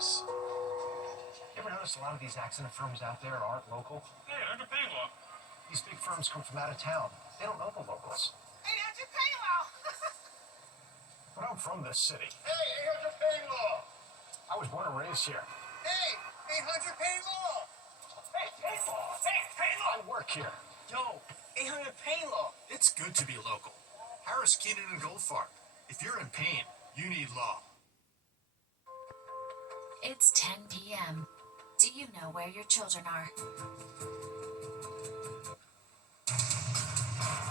Harris. You ever notice a lot of these accident firms out there aren't local? Hey, Andrew Painlaw. These big firms come from out of town. They don't know the locals. Hey, Andrew Painlaw. But I'm from this city. Hey, Andrew Painlaw. I was born and raised here. Hey, 800 Painlaw. Hey, Painlaw! Hey, Painlaw! I work here. Yo, 800 Painlaw. It's good to be local. Harris, Keenan, and Goldfarb. If you're in pain, you need law. It's 10 p.m. Do you know where your children are?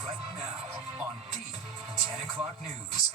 Right now on the 10 o'clock news.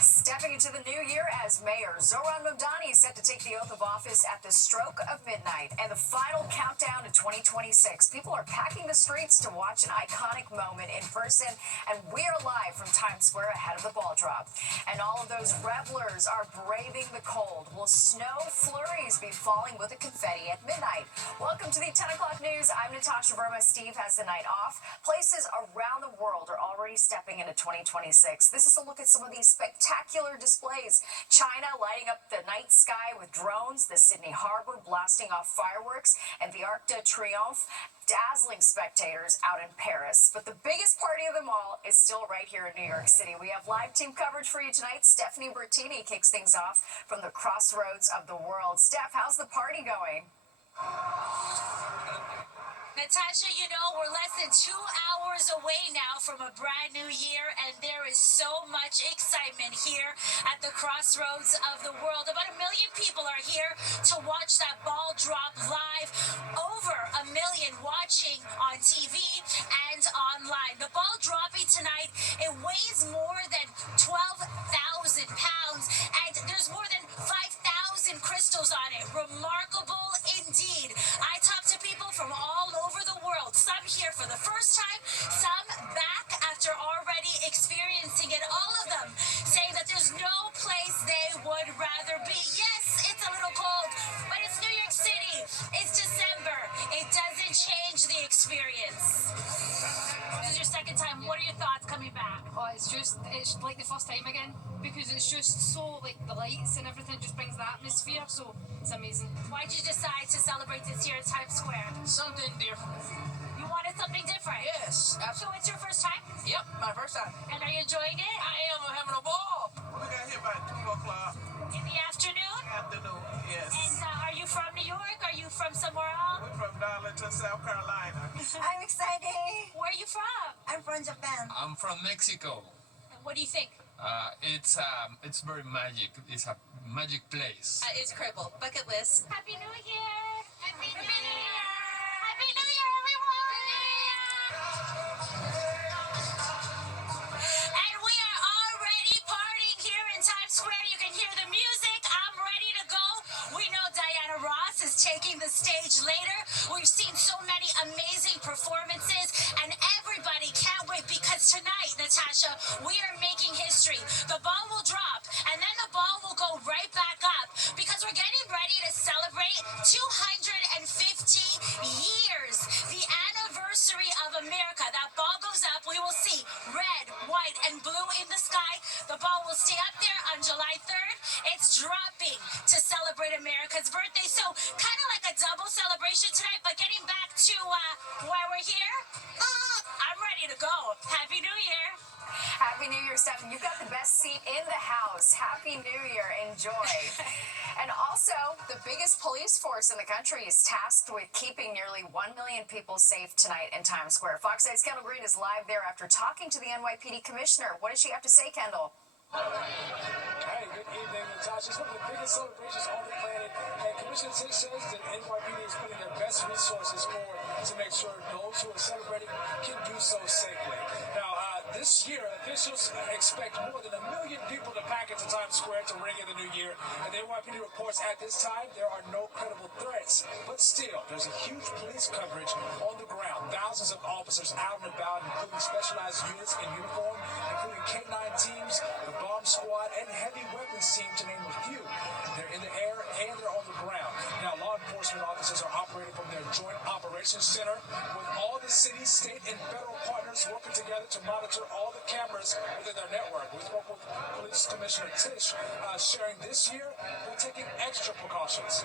Stepping into the new year as mayor, Zohran Mamdani is set to take the oath of office at the stroke of midnight and the final countdown to 2026. People are packing the streets to watch an iconic moment in person, and we're live from Times Square ahead of the ball drop. And all of those revelers are braving the cold. Will snow flurries be falling with the confetti at midnight? Welcome to the 10 o'clock news. I'm Natasha Verma. Steve has the night off. Places around the world are already stepping into 2026. This is a look at some of these spectacular displays. China lighting up the night sky with drones, the Sydney Harbor blasting off fireworks, and the Arc de Triomphe dazzling spectators out in Paris. But the biggest party of them all is still right here in New York City. We have live team coverage for you tonight. Stephanie Bertini kicks things off from the crossroads of the world. Steph, how's the party going? Natasha, you know, we're less than 2 hours away now from a brand new year, and there is so much excitement here at the crossroads of the world. About 1 million people are here to watch that ball drop live. Over 1 million watching on TV and online. The ball dropping tonight, it weighs more than 12,000 pounds, and there's more than 5,000 crystals on it. Remarkable indeed. I talked to people from all over the world, some here for the first time, some back after already experiencing it. All of them saying that there's no place they would rather be. Yes, it's a little cold, but it's New York City. It's December. It doesn't change the experience. This is your second time. What are your thoughts coming back? Oh, it's like the first time again, because it's just so, like, the lights and everything just brings the atmosphere, so it's amazing. Why'd you decide to celebrate this year at Times Square? Something different. You wanted something different? Yes, So absolutely. it's your first time? Yep, my first time. And are you enjoying it? I am having a ball. We got here by 2 o'clock. In the afternoon? Afternoon, yes. And are you from New York? Are you from somewhere else? We're from Darlington, South Carolina. I'm excited. Where are you from? I'm from Japan. I'm from Mexico. And what do you think? It's very magic. It's a magic place. It's incredible. Bucket list. Happy New Year! Happy New Year! Happy New Year, everyone! And we are already partying here in Times Square. You can hear the music. I'm ready to go. We know Diana Ross is taking the stage later. We've seen so many amazing performances, and everybody can't wait because tonight, Natasha, we are making history. The ball will drop, and then the ball will go right back up because we're getting ready to celebrate 250 years, the anniversary of America. That ball goes up. We will see red, white, and blue in the sky. The ball will stay up there on July 3rd. It's dropping to celebrate America's birthday. So kind of like a double celebration tonight, but getting back to why we're here, I'm ready to go. Happy New Year. Happy New Year, Stephanie. You've got the best seat in the house. Happy New Year. Enjoy. And also, the biggest police force in the country is tasked with keeping nearly 1 million people safe tonight in Times Square. Fox 8's Kendall Green is live there after talking to the NYPD commissioner. What does she have to say, Kendall? Hey, good evening, Natasha. It's one of the biggest celebrations on the planet, and Commissioner Tish says that NYPD is putting their best resources forward to make sure those who are celebrating can do so safely. Now, this year, officials expect more than 1 million people to pack into Times Square to ring in the new year, and the NYPD reports at this time there are no credible threats. But still, there's a huge police coverage on the ground. Thousands of officers out and about, including specialized units in uniform, including K-9 teams, the bomb squad, and heavy weapons team, to name a few. They're in the air and they're on the ground. Now, law enforcement officers are operating from their Joint Operations Center with all the city, state, and federal partners working together to monitor all the cameras within their network. We spoke with Police Commissioner Tisch, sharing this year they're taking extra precautions.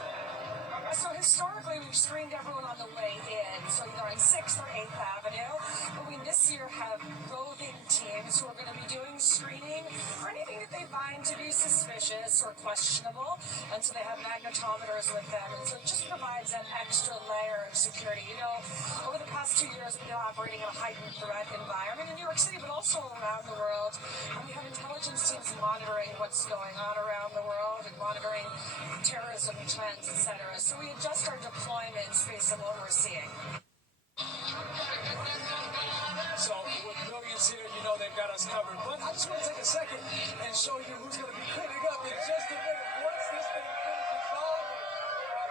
So historically, we've screened everyone on the way in, so either on 6th or 8th Avenue. But we this year have roving teams who are going to be doing screening for anything that they find to be suspicious or questionable. And so they have magnetometers with them. And so it just provides that extra layer of security. You know, over the past 2 years, we've been operating in a heightened threat environment in New York City, but also around the world. And we have intelligence teams monitoring what's going on around the world and monitoring terrorism trends, etc. So we adjust our deployments based on what we're seeing. So with millions here, you know they've got us covered. But I just want to take a second and show you who's going to be cleaning up in just a minute. Once this thing finishes off,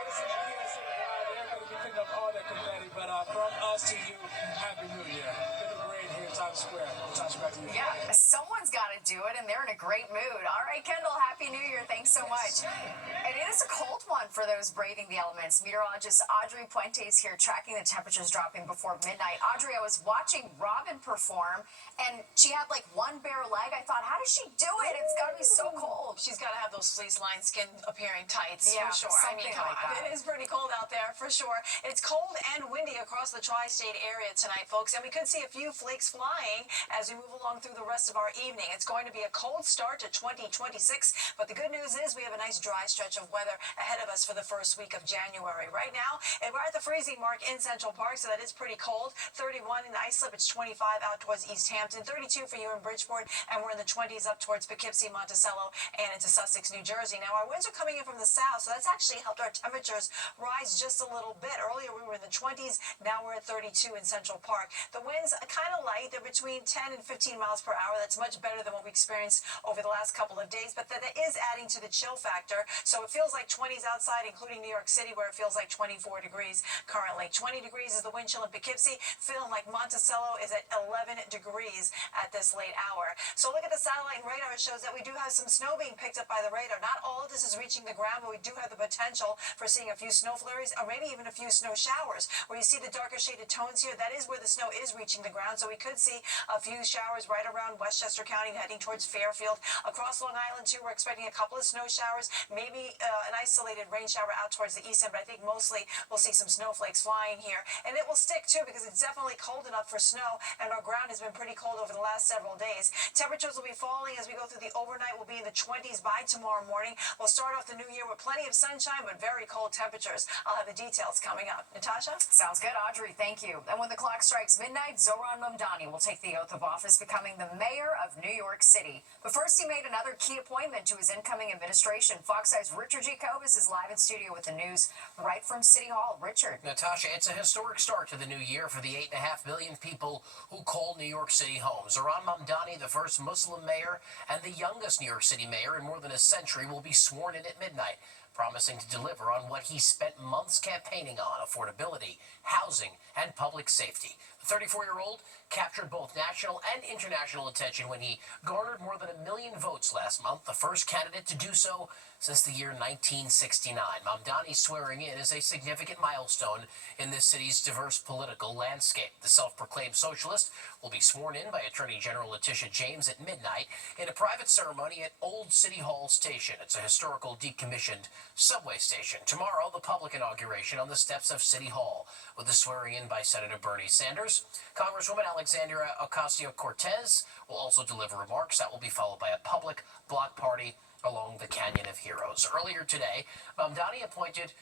this is PSA Live. They're going to be cleaning up all their confetti. But from us to you, Happy New Year. Been a great here in Times Square. Natasha, back to you. Yeah, someone's got to do it, and they're in a great mood. All right, Kendall, Happy New Year. Thanks so much. And it is a cold one for those braving the elements. Meteorologist Audrey Puentes here tracking the temperatures dropping before midnight. Audrey, I was watching Robin perform, and she had like one bare leg. I thought, how does she do it? It's got to be so cold. She's got to have those fleece-lined skin-appearing tights, Yeah, for sure. I mean, something come like on. that. It is pretty cold out there, for sure. It's cold and windy across the tri-state area tonight, folks, and we could see a few flakes flying as we move along through the rest of our evening. It's going to be a cold start to 2026, but the good news is we have a nice dry stretch of weather ahead of us for the first week of January. Right now, and we're at the freezing mark in Central Park, so that is pretty cold. 31 in Islip, it's 25 out towards East Hampton, 32 for you in Bridgeport, and we're in the 20s up towards Poughkeepsie, Monticello, and into Sussex, New Jersey. Now, our winds are coming in from the south, so that's actually helped our temperatures rise just a little bit. Earlier, we were in the 20s. Now we're at 32 in Central Park. The winds are kind of light. They're between 10 and 15 miles per hour. That's much better than what we experienced over the last couple of days, but that is adding to the chill factor. So it feels like 20s outside, including New York City, where it feels like 24 degrees currently. 20 degrees is the wind chill in Poughkeepsie, feeling like Monticello is at 11 degrees at this late hour. So look at the satellite and radar. It shows that we do have some snow being picked up by the radar. Not all of this is reaching the ground, but we do have the potential for seeing a few snow flurries or maybe even a few snow showers. Where you see the darker shaded tones here, that is where the snow is reaching the ground. So we could see a few showers right around Westchester County heading towards Fairfield. Across Long Island, too, we're expecting a couple of snow showers, maybe an isolated rain shower out towards the east end, but I think mostly we'll see some snowflakes flying here. And it will stick, too, because it's definitely cold enough for snow, and our ground has been pretty cold over the last several days. Temperatures will be falling as we go through the overnight. We'll be in the 20s by tomorrow morning. We'll start off the new year with plenty of sunshine, but very cold temperatures. I'll have the details coming up. Natasha? Sounds good, Audrey. Thank you. And when the clock strikes midnight, Zohran Mamdani will take the oath of office, becoming the mayor of New York City. But first, he made another key appointment to his incoming administration. Fox Eye's Richard Jacobus is live in studio with the news right from City Hall. Richard. Natasha, it's a historic start to the new year for the 8.5 million people who call New York City home. Zohran Mamdani, the first Muslim mayor and the youngest New York City mayor in more than a century, will be sworn in at midnight, promising to deliver on what he spent months campaigning on: affordability, housing, and public safety. The 34-year-old captured both national and international attention when he garnered more than 1 million votes last month, the first candidate to do so since the year 1969. Mamdani's swearing in is a significant milestone in this city's diverse political landscape. The self-proclaimed socialist will be sworn in by Attorney General Letitia James at midnight in a private ceremony at Old City Hall Station. It's a historical decommissioned subway station. Tomorrow, the public inauguration on the steps of City Hall, with the swearing in by Senator Bernie Sanders. Congresswoman Alexandria Ocasio-Cortez will also deliver remarks. That will be followed by a public block party along the Canyon of Heroes. Earlier today, Mamdani appointed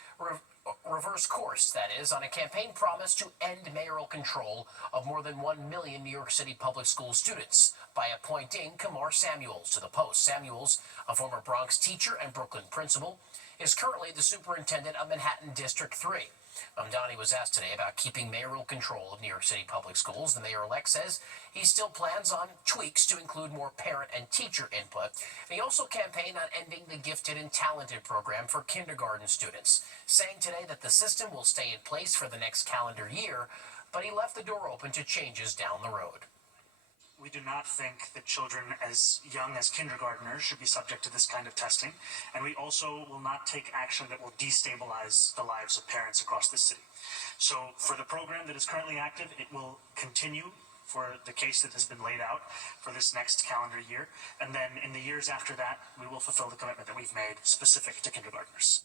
reverse course, that is, on a campaign promise to end mayoral control of more than 1 million New York City public school students by appointing Kamar Samuels to the post. Samuels, a former Bronx teacher and Brooklyn principal, is currently the superintendent of Manhattan District 3. Mamdani was asked today about keeping mayoral control of New York City public schools. The mayor-elect says he still plans on tweaks to include more parent and teacher input. And he also campaigned on ending the gifted and talented program for kindergarten students, saying today that the system will stay in place for the next calendar year, but he left the door open to changes down the road. We do not think that children as young as kindergartners should be subject to this kind of testing, and we also will not take action that will destabilize the lives of parents across this city. So for the program that is currently active, it will continue for the case that has been laid out for this next calendar year. And then in the years after that, we will fulfill the commitment that we've made specific to kindergartners.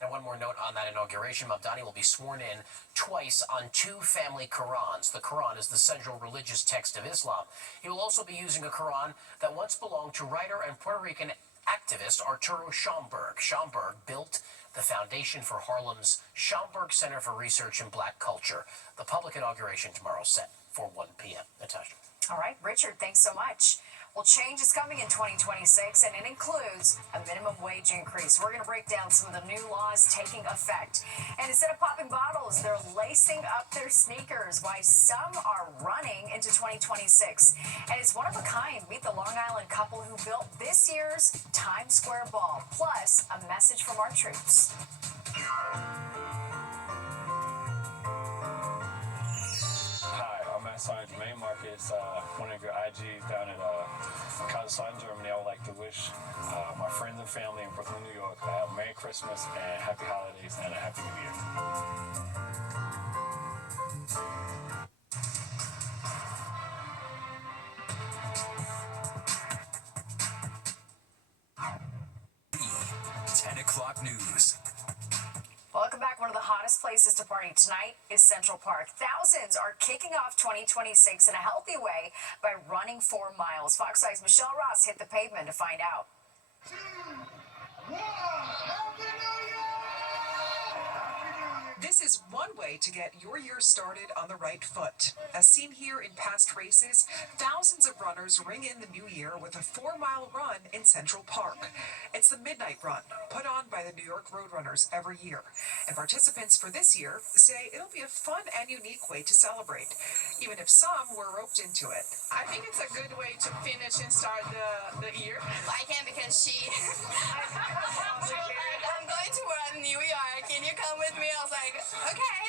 Now, one more note on that inauguration. Mamdani will be sworn in twice on 2 family Qurans. The Quran is the central religious text of Islam. He will also be using a Quran that once belonged to writer and Puerto Rican activist Arturo Schomburg. Schomburg built the foundation for Harlem's Schomburg Center for Research in Black Culture. The public inauguration tomorrow set for 1 p.m. Natasha. All right, Richard, thanks so much. Well, change is coming in 2026, and it includes a minimum wage increase. We're going to break down some of the new laws taking effect. And instead of popping bottles, they're lacing up their sneakers. Why some are running into 2026. And it's one of a kind. Meet the Long Island couple who built this year's Times Square Ball. Plus, a message from our troops. Signed Main Markets, one of your IGs down at Kaiserslautern, Germany. I would like to wish my friends and family in Brooklyn, New York, a Merry Christmas and Happy Holidays and a Happy New Year. The 10 o'clock news. Welcome back. One of the hottest places to party tonight is Central Park. Thousands are kicking off 2026 in a healthy way by running 4 miles. Fox 5's Michelle Ross hit the pavement to find out. 2, 1, Happy New Year! This is one way to get your year started on the right foot. As seen here in past races, thousands of runners ring in the new year with a 4-mile run in Central Park. It's the Midnight Run, put on by the New York Roadrunners every year. And participants for this year say it'll be a fun and unique way to celebrate, even if some were roped into it. I think it's a good way to finish and start the year. I can because she was like, I'm going to run New York, can you come with me? I was like, okay.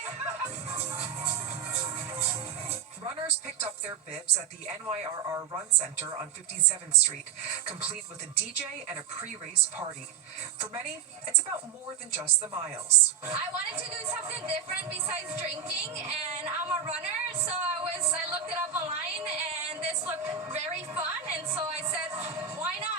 Runners picked up their bibs at the NYRR Run Center on 57th Street, complete with a DJ and a pre-race party. For many, it's about more than just the miles. I wanted to do something different besides drinking, and I'm a runner, so I looked it up online, and this looked very fun, and so I said, why not?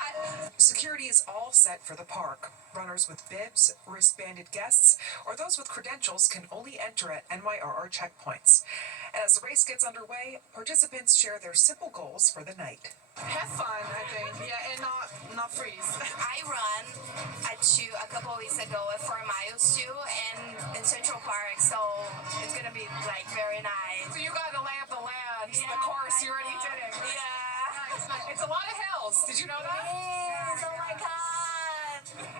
Security is all set for the park. Runners with bibs, wristbanded guests, or those with credentials can only enter at NYRR checkpoints. And as the race gets underway, participants share their simple goals for the night. Have fun, I think, yeah, and not freeze. I run a couple of weeks ago at 4 miles too, and in Central Park, so it's gonna be like very nice. So you got the lay of the land, the course, you already did it. Yeah. It's a lot of hills. Did you know that? Yes, oh my God.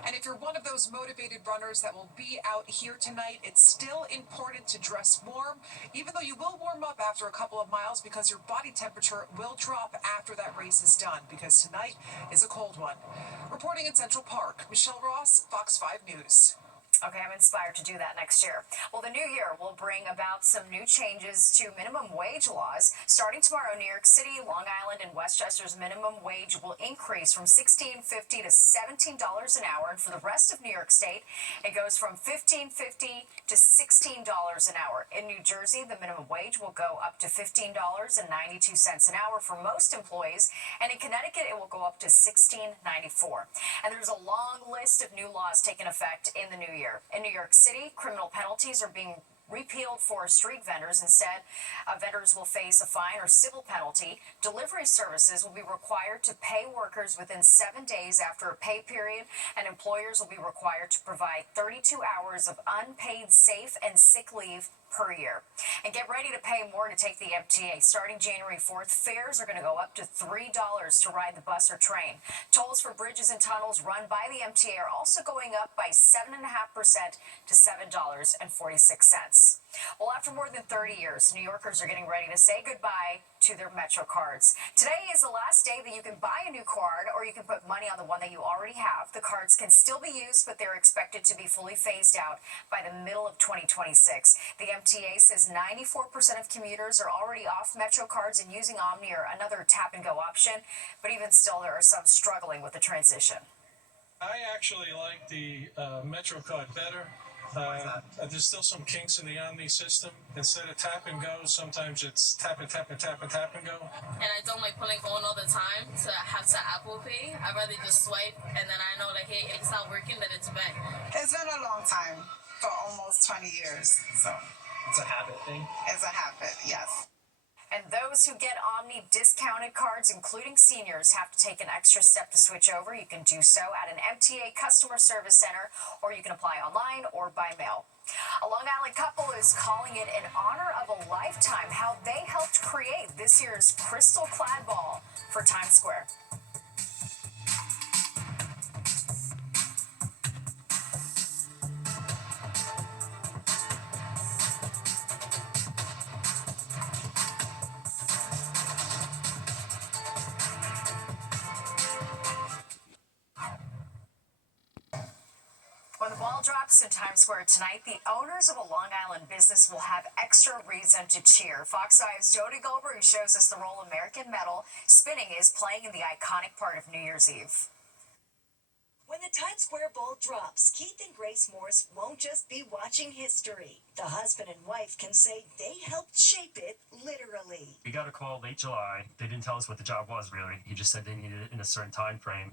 And if you're one of those motivated runners that will be out here tonight, it's still important to dress warm, even though you will warm up after a couple of miles because your body temperature will drop after that race is done, because tonight is a cold one. Reporting in Central Park, Michelle Ross, Fox 5 News. Okay, I'm inspired to do that next year. Well, the new year will bring about some new changes to minimum wage laws. Starting tomorrow, New York City, Long Island, and Westchester's minimum wage will increase from $16.50 to $17 an hour. And for the rest of New York State, it goes from $15.50 to $16 an hour. In New Jersey, the minimum wage will go up to $15.92 an hour for most employees. And in Connecticut, it will go up to $16.94. And there's a long list of new laws taking effect in the new year. In New York City, criminal penalties are being repealed for street vendors. Instead, vendors will face a fine or civil penalty. Delivery services will be required to pay workers within 7 days after a pay period, and employers will be required to provide 32 hours of unpaid safe and sick leave per year. And get ready to pay more to take the MTA. Starting January 4th, fares are going to go up to $3 to ride the bus or train. Tolls for bridges and tunnels run by the MTA are also going up by 7.5% to $7.46. Well, after more than 30 years, New Yorkers are getting ready to say goodbye to their Metro cards. Today is the last day that you can buy a new card, or you can put money on the one that you already have. The cards can still be used, but they're expected to be fully phased out by the middle of 2026. The MTA says 94% of commuters are already off Metro cards and using Omni or another tap-and-go option, but even still, there are some struggling with the transition. I actually like the Metro card better. There's still some kinks in the Omni system. Instead of tap and go, sometimes it's tap and tap and tap and tap and go. And I don't like pulling phone all the time to have to Apple Pay. I'd rather just swipe, and then I know, like, hey, if it's not working, then it's bad. It's been a long time, for almost 20 years, so. It's a habit thing? It's a habit, yes. And those who get Omni discounted cards, including seniors, have to take an extra step to switch over. You can do so at an MTA customer service center, or you can apply online or by mail. A Long Island couple is calling it in honor of a lifetime, how they helped create this year's crystal clad ball for Times Square. When the ball drops in Times Square tonight, the owners of a Long Island business will have extra reason to cheer. Fox 5's Jody Goldberg shows us the role American metal spinning is playing in the iconic part of New Year's Eve. When the Times Square ball drops, Keith and Grace Morse won't just be watching history. The husband and wife can say they helped shape it, literally. We got a call late July. They didn't tell us what the job was, really. He just said they needed it in a certain time frame.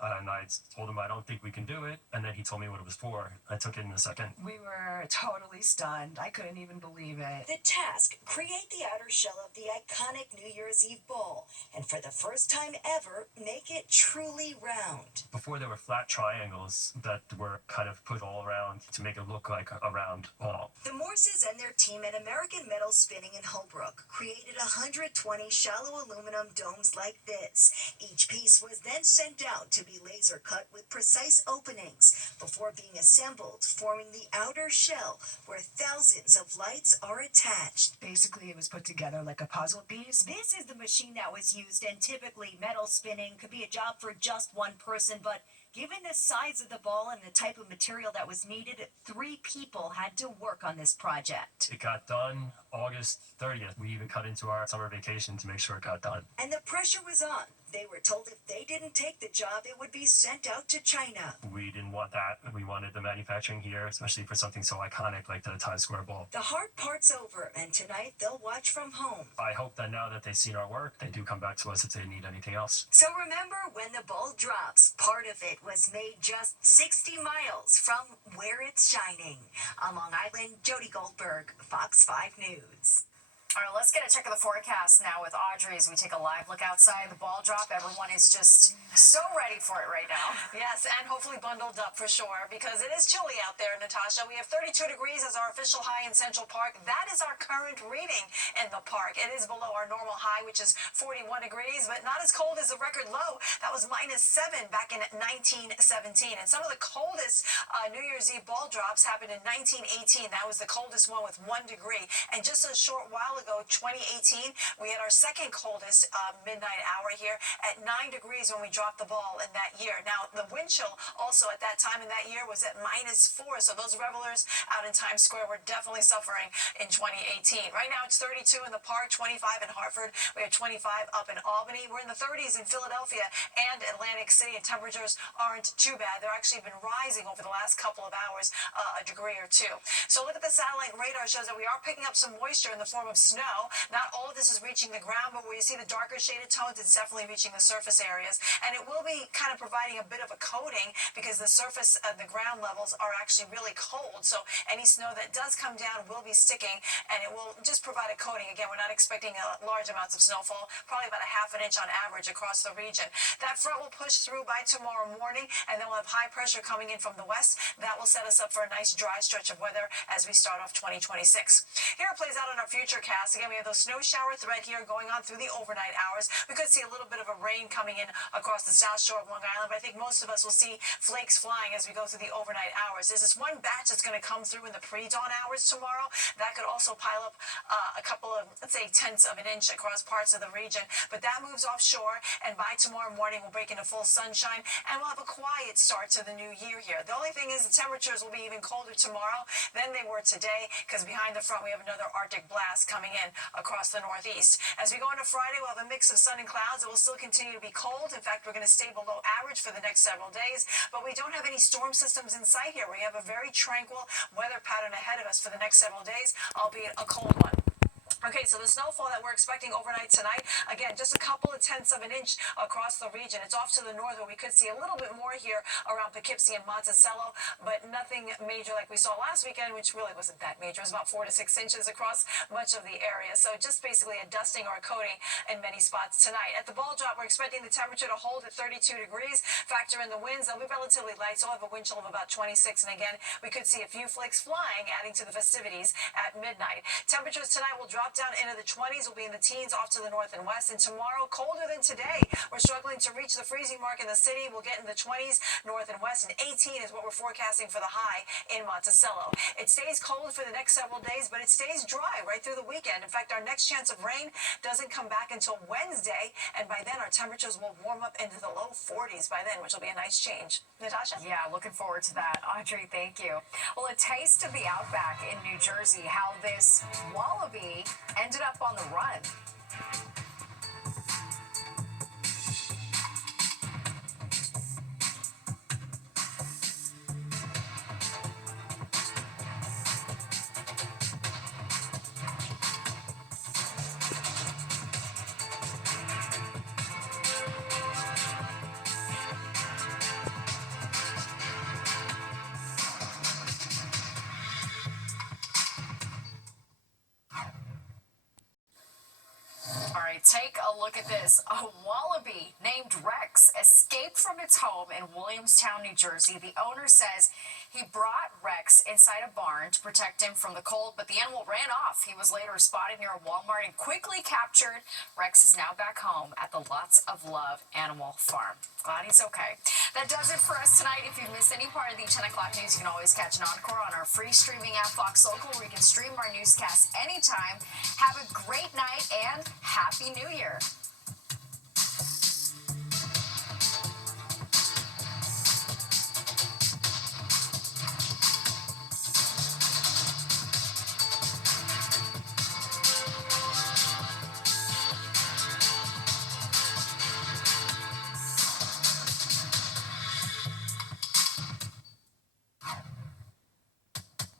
And I told him I don't think we can do it, and then he told me what it was for. I took it in a second. We were totally stunned. I couldn't even believe it. The task, create the outer shell of the iconic New Year's Eve ball, and for the first time ever, make it truly round. Before there were flat triangles that were kind of put all around to make it look like a round ball. The Morses and their team at American Metal Spinning in Holbrook created 120 shallow aluminum domes like this. Each piece was then sent out to be laser cut with precise openings before being assembled, forming the outer shell where thousands of lights are attached. Basically, it was put together like a puzzle piece. This is the machine that was used, and typically metal spinning could be a job for just one person, but given the size of the ball and the type of material that was needed, 3 people had to work on this project. It got done August 30th. We even cut into our summer vacation to make sure it got done. And the pressure was on. They were told if they didn't take the job, it would be sent out to China. We didn't want that. We wanted the manufacturing here, especially for something so iconic like the Times Square ball. The hard part's over, and tonight they'll watch from home. I hope that now that they've seen our work, they do come back to us if they need anything else. So remember, when the ball drops, part of it was made just 60 miles from where it's shining. On Long Island, Jody Goldberg, Fox 5 News. All right, let's get a check of the forecast now with Audrey as we take a live look outside. The ball drop, everyone is just so ready for it right now. Yes, and hopefully bundled up for sure, because it is chilly out there, Natasha. We have 32 degrees as our official high in Central Park. That is our current reading in the park. It is below our normal high, which is 41 degrees, but not as cold as the record low. That was -7 back in 1917. And some of the coldest New Year's Eve ball drops happened in 1918. That was the coldest one with 1 degree. And just a short while ago, 2018, we had our second coldest midnight hour here at 9 degrees when we dropped the ball in that year. Now, the wind chill also at that time in that year was at -4, so those revelers out in Times Square were definitely suffering in 2018. Right now, it's 32 in the park, 25 in Hartford. We have 25 up in Albany. We're in the 30s in Philadelphia and Atlantic City, and temperatures aren't too bad. They're actually been rising over the last couple of hours, a degree or 2. So look at the satellite radar shows that we are picking up some moisture in the form of snow. Not all of this is reaching the ground, but where you see the darker shaded tones, it's definitely reaching the surface areas. And it will be kind of providing a bit of a coating because the surface of the ground levels are actually really cold. So any snow that does come down will be sticking, and it will just provide a coating. Again, we're not expecting large amounts of snowfall, probably about a ½ an inch on average across the region. That front will push through by tomorrow morning, and then we'll have high pressure coming in from the west. That will set us up for a nice dry stretch of weather as we start off 2026. Here it plays out on our future cast. Again, we have those snow shower threat here going on through the overnight hours. We could see a little bit of a rain coming in across the south shore of Long Island, but I think most of us will see flakes flying as we go through the overnight hours. There's this one batch that's going to come through in the pre-dawn hours tomorrow. That could also pile up a couple of, let's say, 1/10 of an inch across parts of the region, but that moves offshore, and by tomorrow morning we'll break into full sunshine, and we'll have a quiet start to the new year here. The only thing is the temperatures will be even colder tomorrow than they were today, because behind the front we have another Arctic blast coming coming in across the northeast. As we go into Friday, we'll have a mix of sun and clouds. It will still continue to be cold. In fact, we're going to stay below average for the next several days, but we don't have any storm systems in sight here. We have a very tranquil weather pattern ahead of us for the next several days, albeit a cold one. Okay, so the snowfall that we're expecting overnight tonight, again, just a couple of tenths of an inch across the region. It's off to the north where we could see a little bit more here around Poughkeepsie and Monticello, but nothing major like we saw last weekend, which really wasn't that major. It was about 4 to 6 inches across much of the area. So just basically a dusting or a coating in many spots tonight. At the ball drop, we're expecting the temperature to hold at 32 degrees. Factor in the winds, they'll be relatively light, so we'll have a wind chill of about 26. And again, we could see a few flakes flying, adding to the festivities at midnight. Temperatures tonight will drop down into the 20s. We'll be in the teens off to the north and west. And tomorrow, colder than today. We're struggling to reach the freezing mark in the city. We'll get in the 20s north and west, and 18 is what we're forecasting for the high in Monticello. It stays cold for the next several days, but it stays dry right through the weekend. In fact, our next chance of rain doesn't come back until Wednesday, and by then our temperatures will warm up into the low 40s by then, which will be a nice change. Natasha? Yeah, looking forward to that. Audrey, thank you. Well, a taste of the outback in New Jersey, how this wallaby ended up on the run. Take a look at this. A wallaby named Rex escaped from its home in Williamstown, New Jersey. The owner says he brought Rex inside a barn to protect him from the cold, but the animal ran off. He was later spotted near a Walmart and quickly captured. Rex is now back home at the Lots of Love Animal Farm. Glad he's okay. That does it for us tonight. If you missed any part of the 10 o'clock news, you can always catch an encore on our free streaming app, Fox Local, where you can stream our newscasts anytime. Have a great night and Happy New Year.